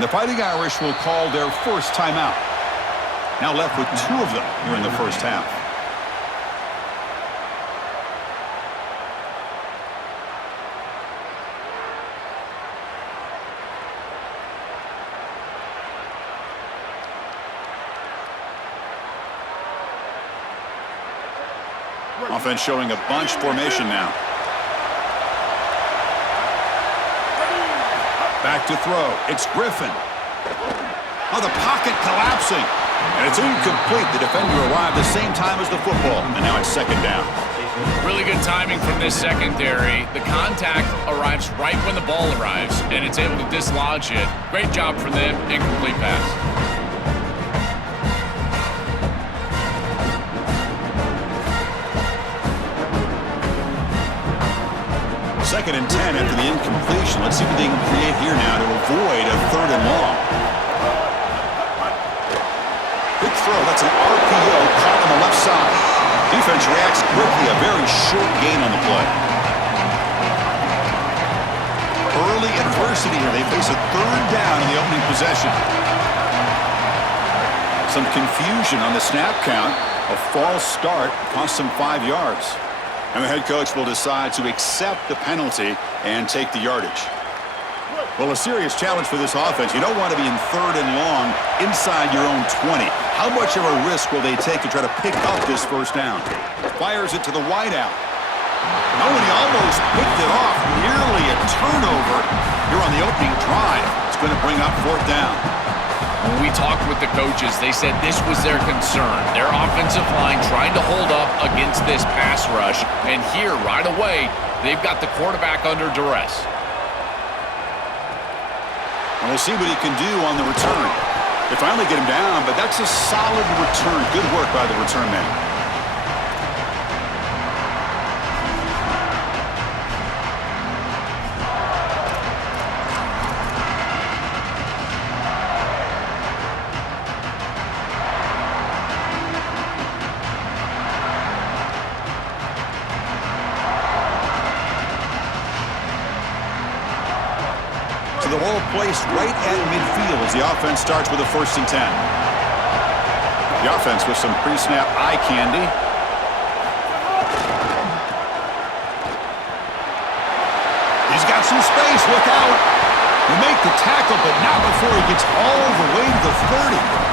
And the Fighting Irish will call their first timeout. Now left with 2 of them here in the first half. Offense showing a bunch formation now. Back to throw. It's Griffin. Oh, the pocket collapsing. And it's incomplete. The defender arrived the same time as the football. And now it's second down. Really good timing from this secondary. The contact arrives right when the ball arrives, and it's able to dislodge it. Great job from them. Incomplete pass. Second and 10 after the incompletion. Let's see what they can create here now to avoid a 3rd and long. Quick throw. That's an RPO caught on the left side. Defense reacts quickly. A very short gain on the play. Early adversity here. They face a 3rd down in the opening possession. Some confusion on the snap count. A false start cost them 5 yards. And the head coach will decide to accept the penalty and take the yardage. Well, a serious challenge for this offense. You don't want to be in 3rd and long inside your own 20. How much of a risk will they take to try to pick up this first down? Fires it to the wideout. Oh, and he almost picked it off. Nearly a turnover here on the opening drive. It's going to bring up 4th down. When we talked with the coaches, they said this was their concern. Their offensive line trying to hold up against this pass rush. And here, right away, they've got the quarterback under duress. And we'll see what he can do on the return. They finally get him down, but that's a solid return. Good work by the return man. The ball placed right at midfield as the offense starts with a 1st and 10. The offense with some pre-snap eye candy. He's got some space. Look out. He make the tackle, but not before he gets all the way to the 30.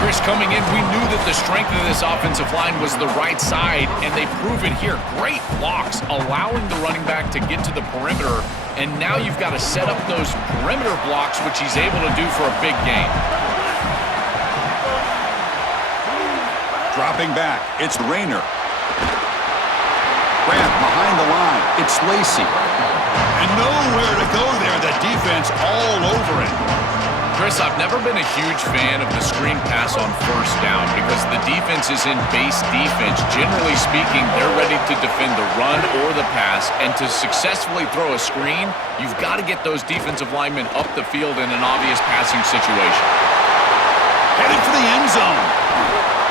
Chris, coming in, we knew that the strength of this offensive line was the right side, and they prove it here. Great blocks, allowing the running back to get to the perimeter, and now you've got to set up those perimeter blocks, which he's able to do for a big gain. Dropping back, it's Rayner. Grant behind the line, it's Lacey. And nowhere to go there, the defense all over it. Chris, I've never been a huge fan of the screen pass on 1st down because the defense is in base defense. Generally speaking, they're ready to defend the run or the pass, and to successfully throw a screen, you've got to get those defensive linemen up the field in an obvious passing situation. Heading for the end zone.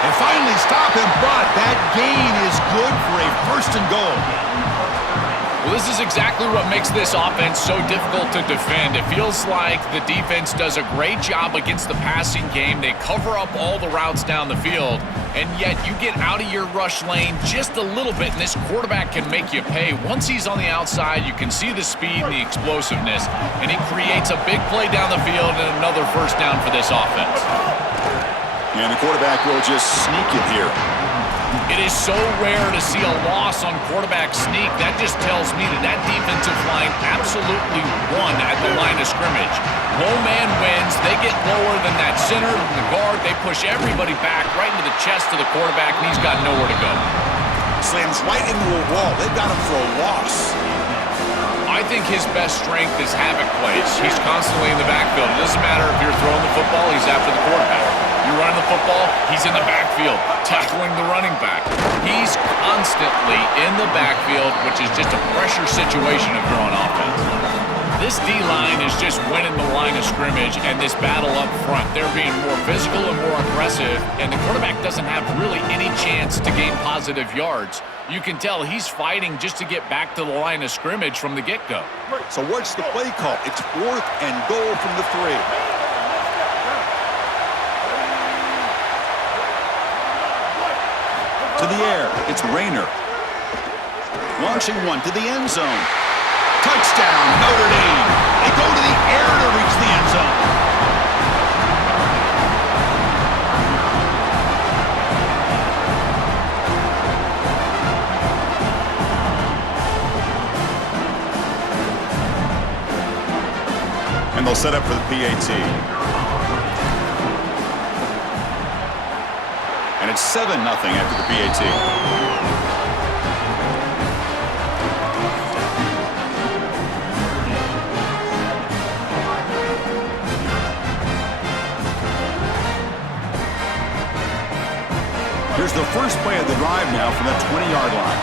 And finally stop him, but that gain is good for a 1st and goal. Well, this is exactly what makes this offense so difficult to defend. It feels like the defense does a great job against the passing game. They cover up all the routes down the field, and yet you get out of your rush lane just a little bit, and this quarterback can make you pay. Once he's on the outside, you can see the speed and the explosiveness, and he creates a big play down the field and another 1st down for this offense. And the quarterback will just sneak it here. It is so rare to see a loss on quarterback sneak. That just tells me that that defensive line absolutely won at the line of scrimmage. Low man wins. They get lower than that center and the guard. They push everybody back right into the chest of the quarterback, and he's got nowhere to go. Slams right into a wall. They've got him for a loss. I think his best strength is havoc plays. He's constantly in the backfield. It doesn't matter if you're throwing the football, he's after the quarterback. You're running the football, he's in the backfield, tackling the running back. He's constantly in the backfield, which is just a pressure situation if you're on offense. This D-line is just winning the line of scrimmage and this battle up front. They're being more physical and more aggressive, and the quarterback doesn't have really any chance to gain positive yards. You can tell he's fighting just to get back to the line of scrimmage from the get-go. So what's the play call? It's 4th and goal from the 3. To the air, it's Rayner. Launching one to the end zone. Touchdown, Notre Dame. They go to the air to reach the end zone. And they'll set up for the PAT. And it's 7-0 after the PAT. Here's the first play of the drive now from that 20-yard line.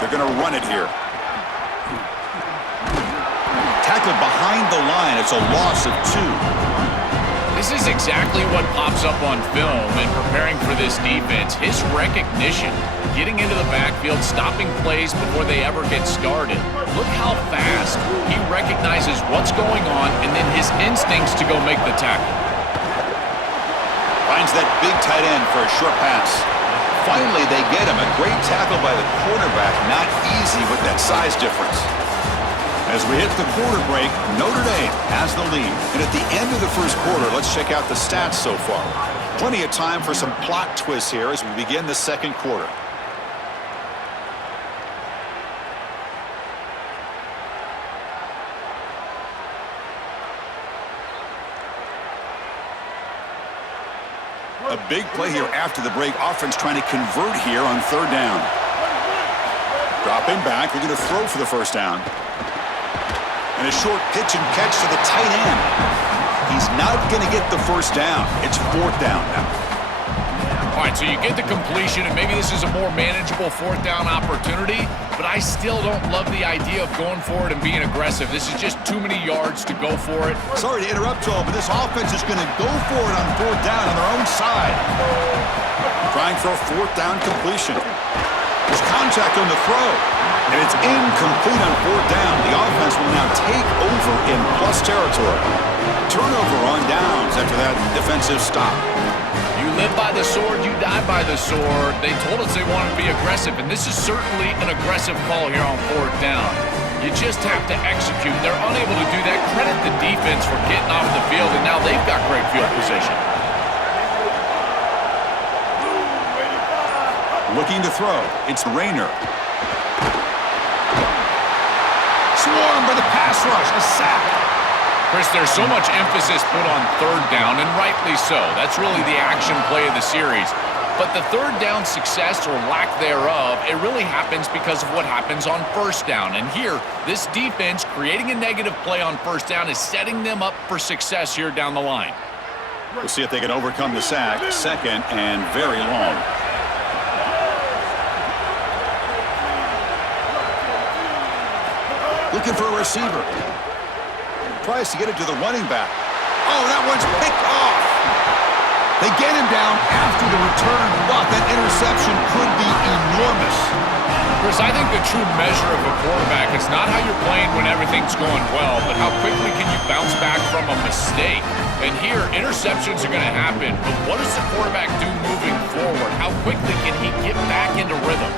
They're going to run it here. Tackled behind the line. It's a loss of 2. This is exactly what pops up on film in preparing for this defense. His recognition, getting into the backfield, stopping plays before they ever get started. Look how fast he recognizes what's going on and then his instincts to go make the tackle. Finds that big tight end for a short pass. Finally, they get him. A great tackle by the quarterback. Not easy with that size difference. As we hit the quarter break, Notre Dame has the lead. And at the end of the first quarter, let's check out the stats so far. Plenty of time for some plot twists here as we begin the second quarter. A big play here after the break. Offense trying to convert here on 3rd down. Dropping back. We're going to throw for the first down. And a short pitch and catch to the tight end. He's not going to get the first down. It's 4th down now. All right, so you get the completion, and maybe this is a more manageable 4th down opportunity, but I still don't love the idea of going for it and being aggressive. This is just too many yards to go for it. Sorry to interrupt, Joel, but this offense is going to go for it on 4th down on their own side. Trying for a 4th down completion. There's contact on the throw, and it's incomplete on 4th down. The offense will now take over in plus territory. Turnover on downs after that defensive stop. You live by the sword, you die by the sword. They told us they wanted to be aggressive, and this is certainly an aggressive call here on 4th down. You just have to execute. They're unable to do that. Credit the defense for getting off the field, and now they've got great field position. Looking to throw. It's Rayner. Swarmed by the pass rush. A sack. Chris, there's so much emphasis put on 3rd down, and rightly so. That's really the action play of the series. But the 3rd down success or lack thereof, it really happens because of what happens on 1st down. And here, this defense creating a negative play on 1st down is setting them up for success here down the line. We'll see if they can overcome the sack. 2nd and very long. Looking for a receiver. Tries to get it to the running back. Oh, that one's picked off. They get him down after the return, but that interception could be enormous. Chris, I think the true measure of a quarterback is not how you're playing when everything's going well, but how quickly can you bounce back from a mistake. And here, interceptions are going to happen, but what does the quarterback do moving forward? How quickly can he get back into rhythm?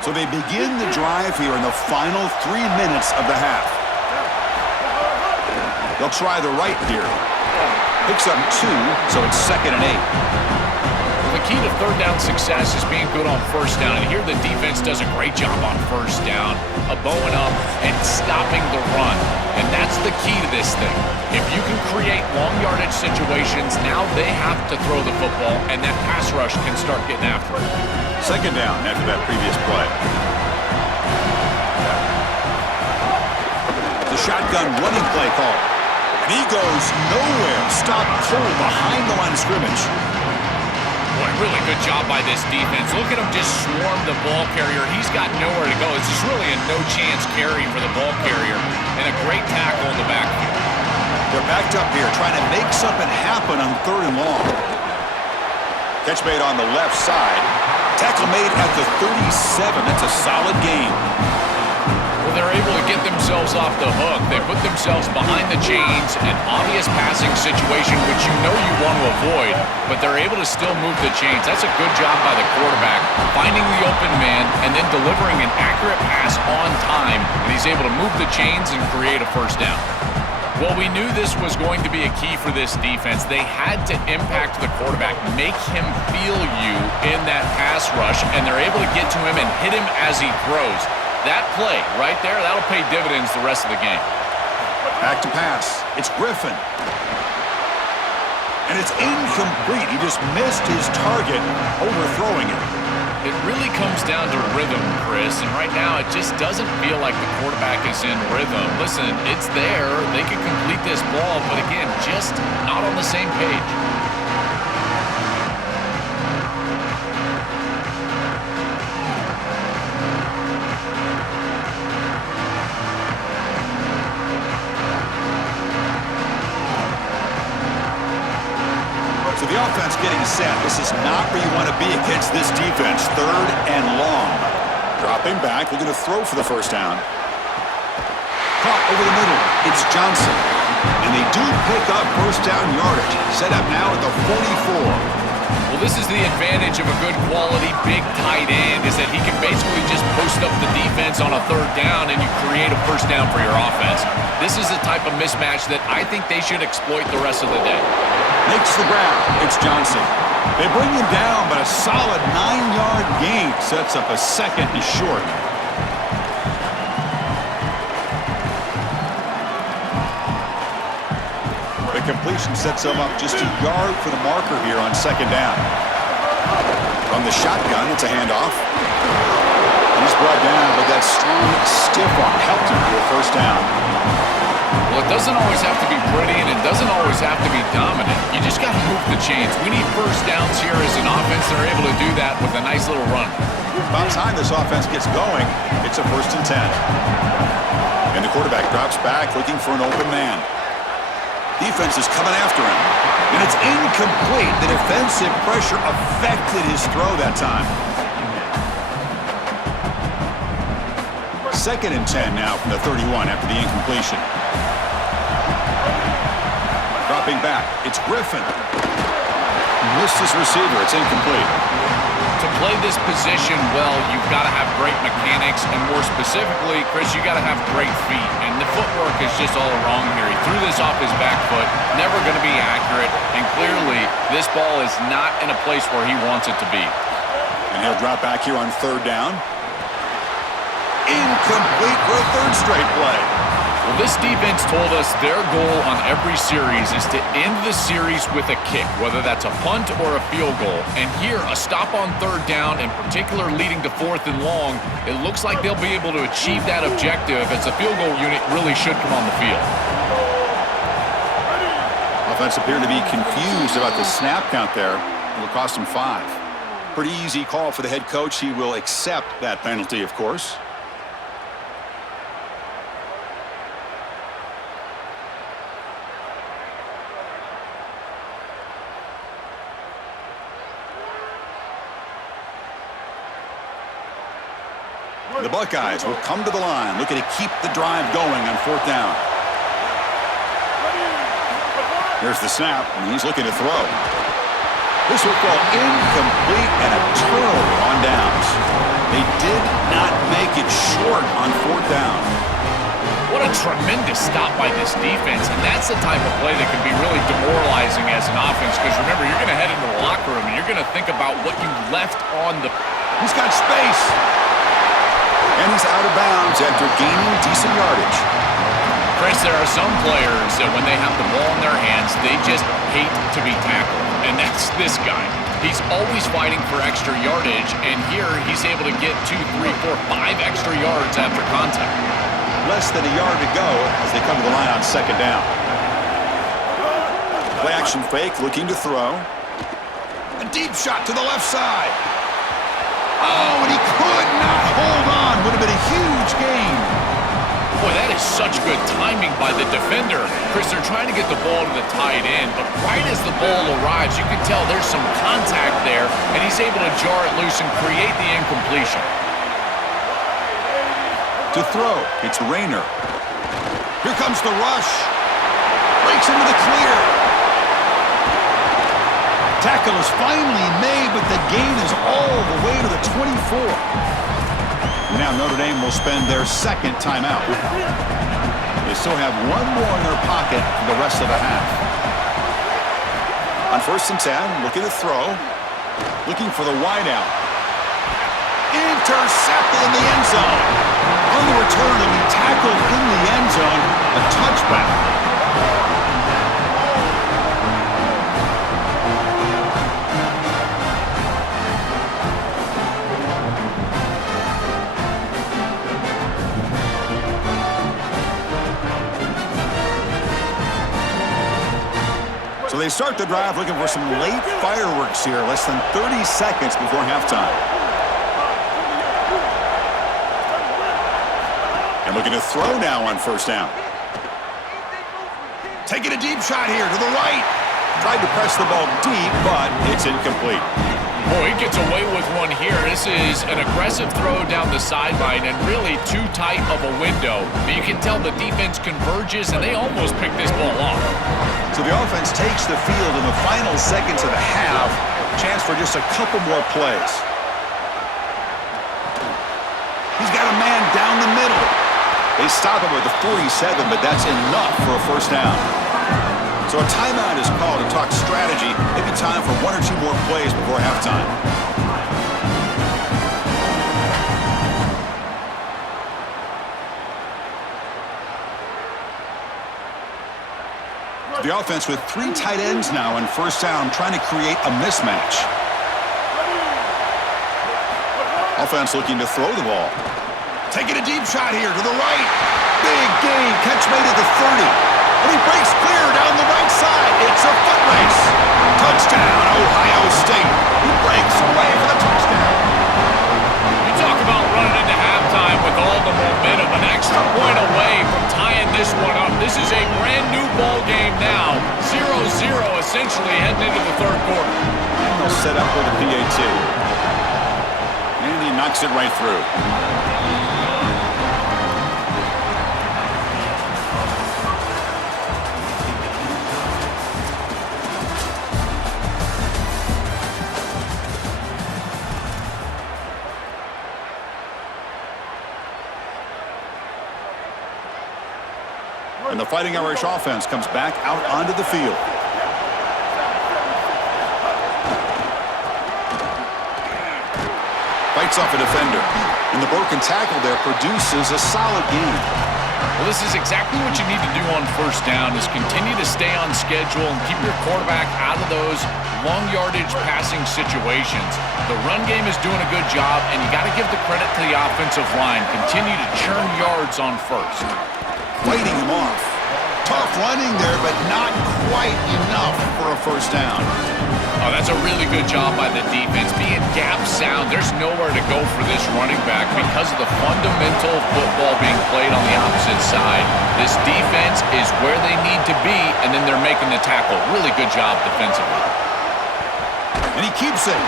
So they begin the drive here in the final 3 minutes of the half. They'll try the right here. Picks up 2, so it's 2nd and 8. The key to 3rd down success is being good on 1st down, and here the defense does a great job on 1st down, bowing up and stopping the run. And that's the key to this thing. If you can create long yardage situations, now they have to throw the football, and that pass rush can start getting after it. 2nd down after that previous play. The shotgun running play call. And And he goes nowhere. Stopped cold behind the line of scrimmage. Boy, really good job by this defense. Look at him just swarm the ball carrier. He's got nowhere to go. This is really a no-chance carry for the ball carrier. And a great tackle in the backfield. They're backed up here, trying to make something happen on 3rd and long. Catch made on the left side. Tackle made at the 37. That's a solid gain. Well, they're able to get themselves off the hook. They put themselves behind the chains, an obvious passing situation, which you know you want to avoid, but they're able to still move the chains. That's a good job by the quarterback, finding the open man and then delivering an accurate pass on time, and he's able to move the chains and create a first down. Well, we knew this was going to be a key for this defense. They had to impact the quarterback, make him feel you in that pass rush, and they're able to get to him and hit him as he throws. That play right there, that'll pay dividends the rest of the game. Back to pass. It's Griffin. And it's incomplete. He just missed his target, overthrowing it. It really comes down to rhythm, Chris, and right now it just doesn't feel like the quarterback is in rhythm. Listen, it's there. They could complete this ball, but again, just not on the same page. So the offense getting set. This is not where you want to be against this defense. 3rd and long. Dropping back, looking to throw for the first down. Caught over the middle. It's Johnson. And they do pick up first down yardage. Set up now at the 44. Well, this is the advantage of a good quality big tight end, is that he can basically just post up the defense on a 3rd down and you create a first down for your offense. This is the type of mismatch that I think they should exploit the rest of the day. Makes the grab. It's Johnson. They bring him down, but a solid 9-yard gain sets up a 2nd and short. The completion sets him up just a yard for the marker here on 2nd down. From the shotgun, it's a handoff. He's brought down, but that strong, stiff arm helped him to a first down. Well, it doesn't always have to be pretty, and it doesn't always have to be dominant. You just got to move the chains. We need first downs here as an offense. They're able to do that with a nice little run. About time this offense gets going, it's a 1st and 10. And the quarterback drops back, looking for an open man. Defense is coming after him. And it's incomplete. The defensive pressure affected his throw that time. 2nd and 10 now from the 31 after the incompletion. Dropping back, it's Griffin. Missed his receiver, it's incomplete. To play this position well, you've got to have great mechanics, and more specifically, Chris, you got to have great feet. And the footwork is just all wrong here. He threw this off his back foot, never going to be accurate, and clearly this ball is not in a place where he wants it to be. And he'll drop back here on 3rd down. Incomplete for a 3rd straight play. Well, this defense told us their goal on every series is to end the series with a kick, whether that's a punt or a field goal. And here, a stop on 3rd down, in particular leading to 4th and long, it looks like they'll be able to achieve that objective as the field goal unit really should come on the field. Offense appeared to be confused about the snap count there. It will cost him 5. Pretty easy call for the head coach. He will accept that penalty, of course. The Buckeyes will come to the line, looking to keep the drive going on 4th down. There's the snap, and he's looking to throw. This will fall incomplete and a turnover on downs. They did not make it short on 4th down. What a tremendous stop by this defense, and that's the type of play that can be really demoralizing as an offense, because remember, you're going to head into the locker room, and you're going to think about what you left on the... He's got space. And he's out of bounds after gaining decent yardage. Chris, there are some players that when they have the ball in their hands, they just hate to be tackled. And that's this guy. He's always fighting for extra yardage, and here he's able to get 2, 3, 4, 5 extra yards after contact. Less than a yard to go as they come to the line on 2nd down. Play action fake, looking to throw. A deep shot to the left side. Oh, and he could not hold on. Would have been a huge gain. Boy, that is such good timing by the defender. Chris, they're trying to get the ball to the tight end, but right as the ball arrives, you can tell there's some contact there, and he's able to jar it loose and create the incompletion. To throw, it's Rayner. Here comes the rush. Breaks into the clear. Tackle is finally made, but the gain is all the way to the 24. Now Notre Dame will spend their second timeout. They still have one more in their pocket for the rest of the half. On 1st and 10, looking to throw. Looking for the wideout. Intercepted in the end zone. On the return, to be tackled in the end zone. A touchback. So they start the drive looking for some late fireworks here, less than 30 seconds before halftime. And looking to throw now on 1st down. Taking a deep shot here to the right. Tried to press the ball deep, but it's incomplete. Boy, he gets away with one here. This is an aggressive throw down the sideline and really too tight of a window. But you can tell the defense converges, and they almost pick this ball off. So the offense takes the field in the final seconds of the half. Chance for just a couple more plays. He's got a man down the middle. They stop him at the 47, but that's enough for a 1st down. So a timeout is called to talk strategy. Maybe time for 1 or 2 more plays before halftime. The offense with 3 tight ends now on 1st down, trying to create a mismatch. Offense looking to throw the ball. Taking a deep shot here to the right. Big gain. Catch made at the 30. And he breaks clear down the right side. It's a foot race. Touchdown, Ohio State. He breaks away for the touchdown. You talk about running into halftime with all the momentum. An extra point away from tying this one up. This is a brand new ball game now. 0-0 essentially heading into the 3rd quarter. And they'll set up with a PAT. And he knocks it right through. And the Fighting Irish offense comes back out onto the field. Fights off a defender. And the broken tackle there produces a solid gain. Well, this is exactly what you need to do on 1st down is continue to stay on schedule and keep your quarterback out of those long yardage passing situations. The run game is doing a good job, and you got to give the credit to the offensive line. Continue to churn yards on 1st. Fighting him off. Tough running there, but not quite enough for a 1st down. Oh, that's a really good job by the defense. Being gap sound, there's nowhere to go for this running back because of the fundamental football being played on the opposite side. This defense is where they need to be, and then they're making the tackle. Really good job defensively. And he keeps it.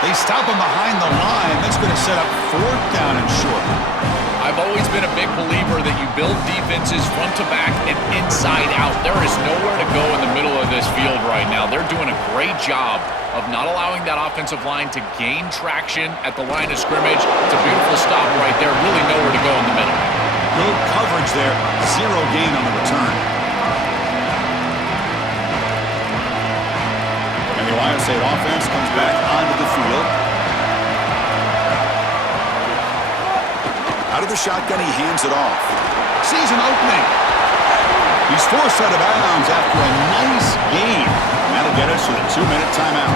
They stop him behind the line. That's going to set up 4th down and short. I've always been a big believer that you build defenses front to back and inside out. There is nowhere to go in the middle of this field right now. They're doing a great job of not allowing that offensive line to gain traction at the line of scrimmage. It's a beautiful stop right there. Really nowhere to go in the middle. Good coverage there. 0 gain on the return. And the Ohio State offense comes back onto the field. Out of the shotgun, he hands it off. Sees an opening. He's forced out of bounds after a nice gain. And that'll get us to the 2-minute timeout.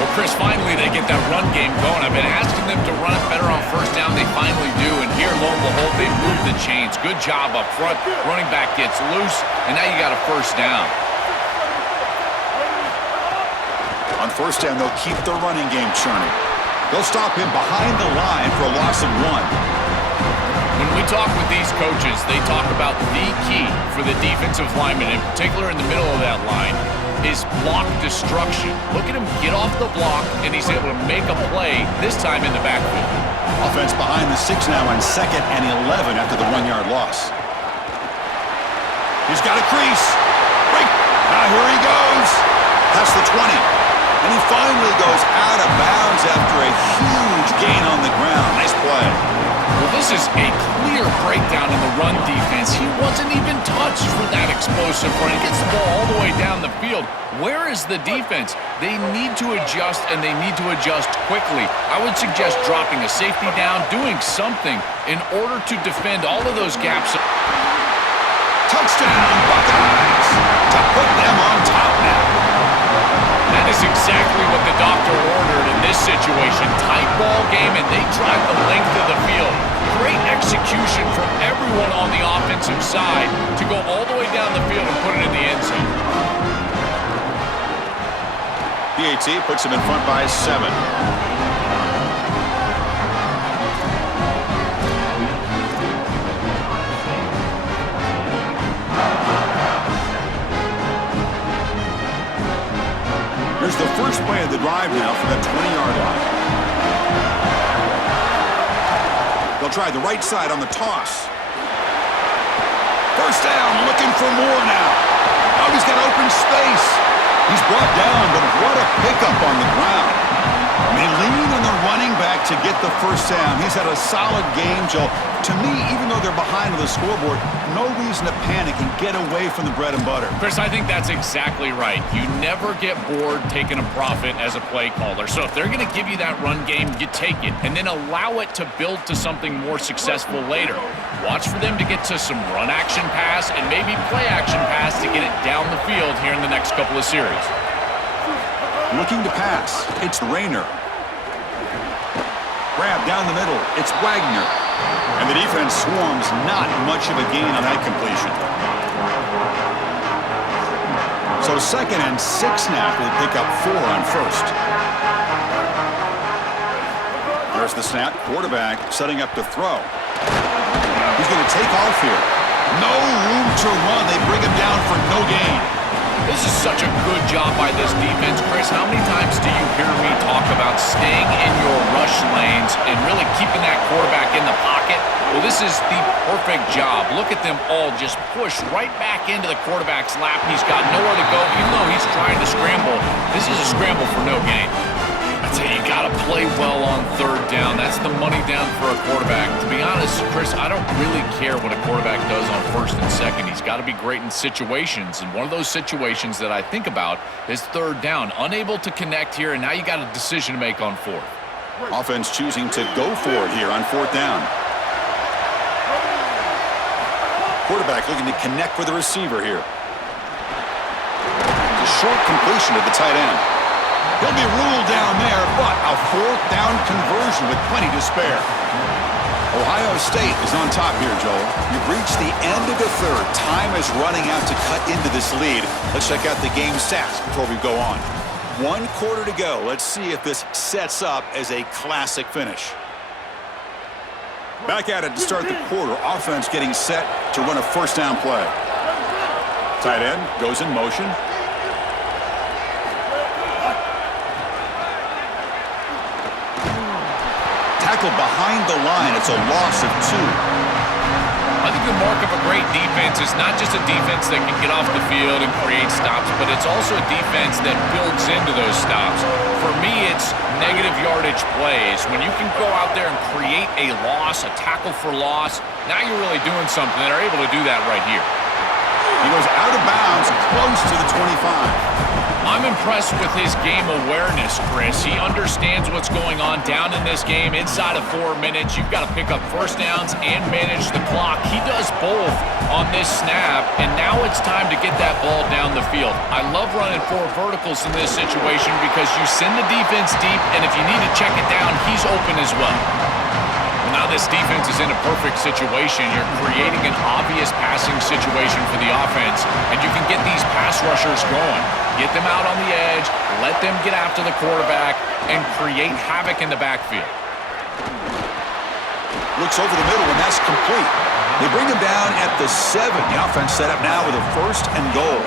Well, Chris, finally they get that run game going. I've been asking them to run it better on 1st down. They finally do. And here, lo and behold, they move the chains. Good job up front. Running back gets loose. And now you got a 1st down. first down, they'll keep the running game churning. They'll stop him behind the line for a loss of 1. When we talk with these coaches, they talk about the key for the defensive lineman, in particular in the middle of that line, is block destruction. Look at him get off the block, and he's able to make a play, this time in the backfield. Offense behind the 6 now on 2nd and 11 after the 1-yard loss. He's got a crease. Right. Now here he goes. That's the 20. And he finally goes out of bounds after a huge gain on the ground. Nice play. Well, this is a clear breakdown in the run defense. He wasn't even touched for that explosive run. He gets the ball all the way down the field. Where is the defense? They need to adjust, and they need to adjust quickly. I would suggest dropping a safety down, doing something in order to defend all of those gaps. Touchdown, Buckeyes, to put them on top now. That is exactly what the doctor ordered in this situation. Tight ball game, and they drive the length of the field. Great execution from everyone on the offensive side to go all the way down the field and put it in the end zone. PAT puts him in front by 7. Here's the first play of the drive now from the 20-yard line. They'll try the right side on the toss. First down, looking for more now. Oh, he's got open space. He's brought down, but what a pickup on the ground. They lean on the running back to get the first down. He's had a solid game, Joe. To me, even though they're behind on the scoreboard, no reason to panic and get away from the bread and butter. Chris, I think that's exactly right. You never get bored taking a profit as a play caller. So if they're going to give you that run game, you take it, and then allow it to build to something more successful later. Watch for them to get to some run action pass and maybe play action pass to get it down the field here in the next couple of series. Looking to pass. It's Rayner. Grab down the middle. It's Wagner. And the defense swarms, not much of a gain on that completion. So 2nd and 6 now for the pickup 4 on first. There's the snap. Quarterback setting up to throw. He's going to take off here. No room to run. They bring him down for no gain. This is such a good job by this defense, Chris. How many times do you hear me talk about staying in your rush lanes and really keeping that quarterback in the pocket? Well, this is the perfect job. Look at them all just push right back into the quarterback's lap. He's got nowhere to go, even though he's trying to scramble. This is a scramble for no gain. I'd say you got to play well on 3rd down. That's the money down for a quarterback. To be honest, Chris, I don't really care what a quarterback does on 1st and 2nd. He's got to be great in situations, and one of those situations that I think about is 3rd down. Unable to connect here, and now you got a decision to make on 4th. Offense choosing to go for it here on 4th down. Quarterback looking to connect with the receiver here. A short completion to the tight end. He'll be ruled down there, but a 4th down conversion with plenty to spare. Ohio State is on top here, Joel. You've reached the end of the 3rd. Time is running out to cut into this lead. Let's check out the game stats before we go on. 1 quarter to go. Let's see if this sets up as a classic finish. Back at it to start the quarter. Offense getting set to run a 1st down play. Tight end goes in motion. Tackled behind the line. It's a loss of 2. I think the mark of a great defense is not just a defense that can get off the field and create stops, but it's also a defense that builds into those stops. For me, it's negative yardage plays. When you can go out there and create a loss, a tackle for loss, now you're really doing something. They're able to do that right here. He goes out of bounds, close to the 25. I'm impressed with his game awareness, Chris. He understands what's going on down in this game. Inside of 4 minutes, you've got to pick up 1st downs and manage the clock. He does both on this snap, and now it's time to get that ball down the field. I love running 4 verticals in this situation because you send the defense deep, and if you need to check it down, he's open as well. Now this defense is in a perfect situation. You're creating an obvious passing situation for the offense, and you can get these pass rushers going. Get them out on the edge, let them get after the quarterback, and create havoc in the backfield. Looks over the middle, and that's complete. They bring him down at the 7. The offense set up now with a 1st and goal.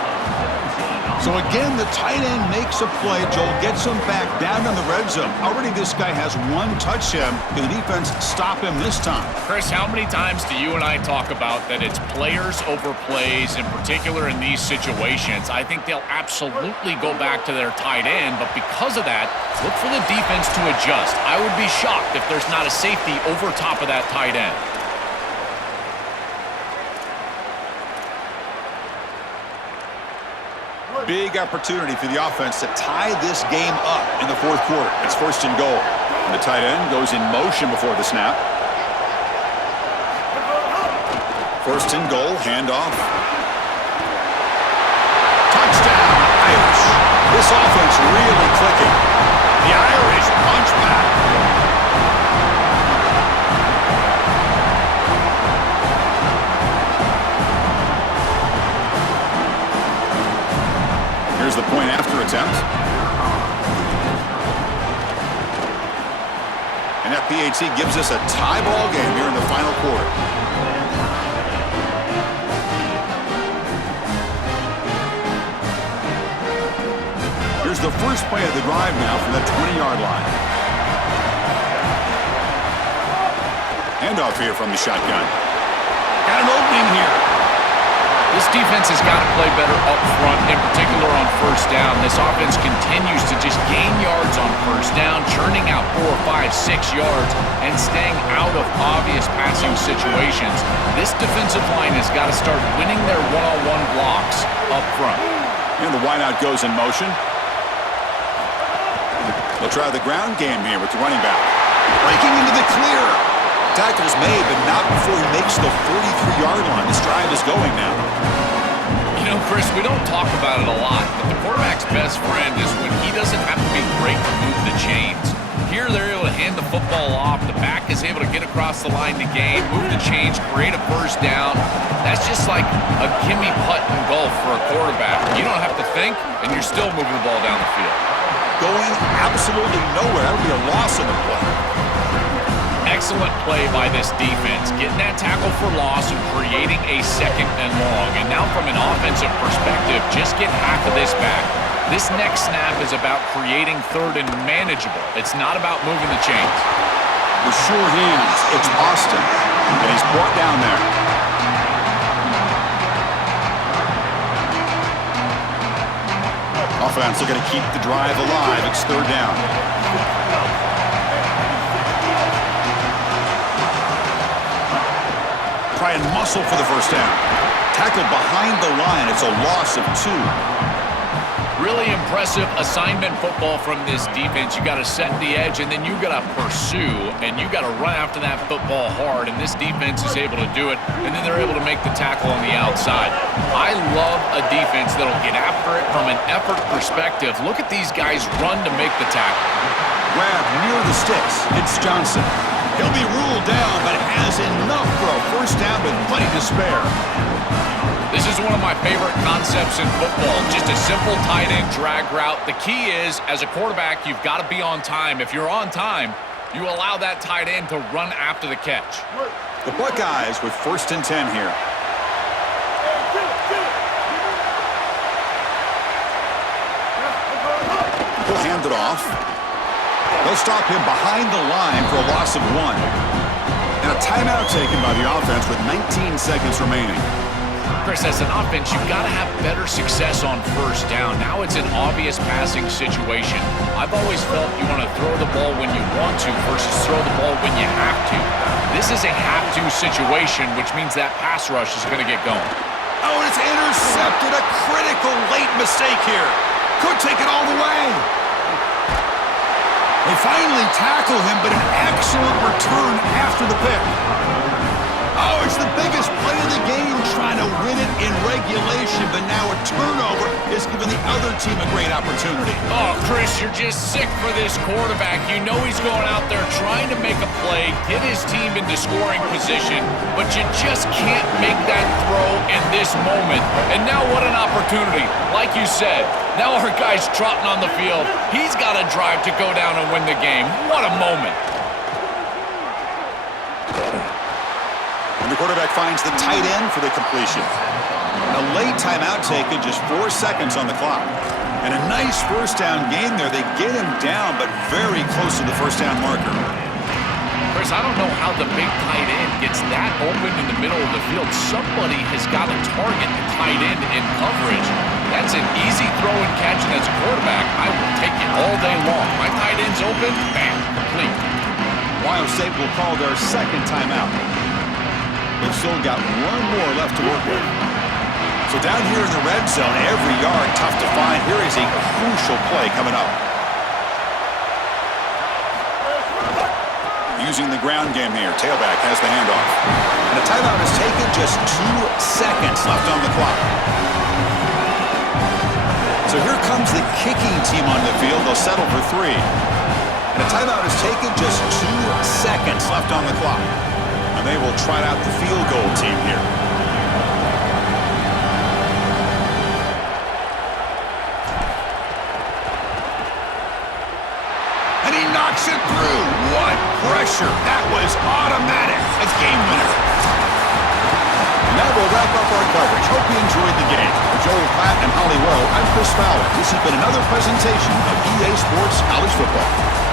So again, the tight end makes a play. Joel gets him back down in the red zone. Already this guy has 1 touchdown. Can the defense stop him this time? Chris, how many times do you and I talk about that it's players over plays, in particular in these situations? I think they'll absolutely go back to their tight end, but because of that, look for the defense to adjust. I would be shocked if there's not a safety over top of that tight end. Big opportunity for the offense to tie this game up in the 4th quarter. It's 1st and goal. And the tight end goes in motion before the snap. 1st and goal, handoff. Touchdown, Irish. This offense really clicking. The Irish punch back. Here's the point after attempt. And that PAT gives us a tie ball game here in the final quarter. Here's the first play of the drive now from the 20-yard line. Handoff here from the shotgun. Got an opening here. This defense has got to play better up front, in particular on 1st down. This offense continues to just gain yards on 1st down, churning out 4, 5, 6 yards, and staying out of obvious passing situations. This defensive line has got to start winning their one-on-one blocks up front. And the wideout goes in motion. They'll try the ground game here with the running back. Breaking into the clear. Tackle's made, but not before he makes the 43-yard line. This drive is going now. You know, Chris, we don't talk about it a lot, but the quarterback's best friend is when he doesn't have to be great to move the chains. Here, they're able to hand the football off. The back is able to get across the line to gain, move the chains, create a 1st down. That's just like a gimme putt in golf for a quarterback. You don't have to think, and you're still moving the ball down the field. Going absolutely nowhere. That would be a loss in the play. Excellent play by this defense, getting that tackle for loss and creating a 2nd and long. And now from an offensive perspective, just get half of this back. This next snap is about creating 3rd and manageable. It's not about moving the chains. With sure hands, it's Austin, and he's brought down there. Offense looking to keep the drive alive. It's 3rd down. Try and muscle for the 1st down. Tackled behind the line. It's a loss of 2. Really impressive assignment football from this defense. You got to set the edge, and then you got to pursue, and you got to run after that football hard. And this defense is able to do it, and then they're able to make the tackle on the outside. I love a defense that'll get after it from an effort perspective. Look at these guys run to make the tackle. Grab near the sticks. It's Johnson. He'll be ruled down, but has enough for a 1st down with plenty to spare. This is one of my favorite concepts in football, just a simple tight end drag route. The key is, as a quarterback, you've got to be on time. If you're on time, you allow that tight end to run after the catch. The Buckeyes with 1st and 10 here. He'll hand it off. They'll stop him behind the line for a loss of 1. And a timeout taken by the offense with 19 seconds remaining. Chris, as an offense, you've got to have better success on 1st down. Now it's an obvious passing situation. I've always felt you want to throw the ball when you want to versus throw the ball when you have to. This is a have-to situation, which means that pass rush is going to get going. Oh, and it's intercepted. A critical late mistake here. Could take it all the way. They finally tackle him, but an excellent return after the pick. Oh, it's the biggest play of the game, trying to win it in regulation, but now a turnover is giving the other team a great opportunity. Oh, Chris, you're just sick for this quarterback. You know he's going out there trying to make a play, get his team into scoring position, but you just can't make that throw in this moment. And now what an opportunity. Like you said, now our guy's trotting on the field. He's got a drive to go down and win the game. What a moment. And the quarterback finds the tight end for the completion. A late timeout taken, just 4 seconds on the clock. And a nice first down gain there. They get him down, but very close to the first down marker. Chris, I don't know how the big tight end gets that open in the middle of the field. Somebody has got to target the tight end in coverage. That's an easy throw and catch, and as a quarterback, I will take it all day long. My tight end's open, bam, complete. Ohio State will call their second timeout. They've still got one more left to work with. So down here in the red zone, every yard tough to find. Here is a crucial play coming up. Using the ground game here, tailback has the handoff. And a timeout is taken, just 2 seconds left on the clock. So here comes the kicking team on the field. They'll settle for 3. And a timeout is taken, just 2 seconds left on the clock. And they will try out the field goal team here. And he knocks it through. What pressure. That was automatic. A game winner. And that will wrap up our coverage. Hope you enjoyed the game. For Joel Platt and Holly Rowe, I'm Chris Fowler. This has been another presentation of EA Sports College Football.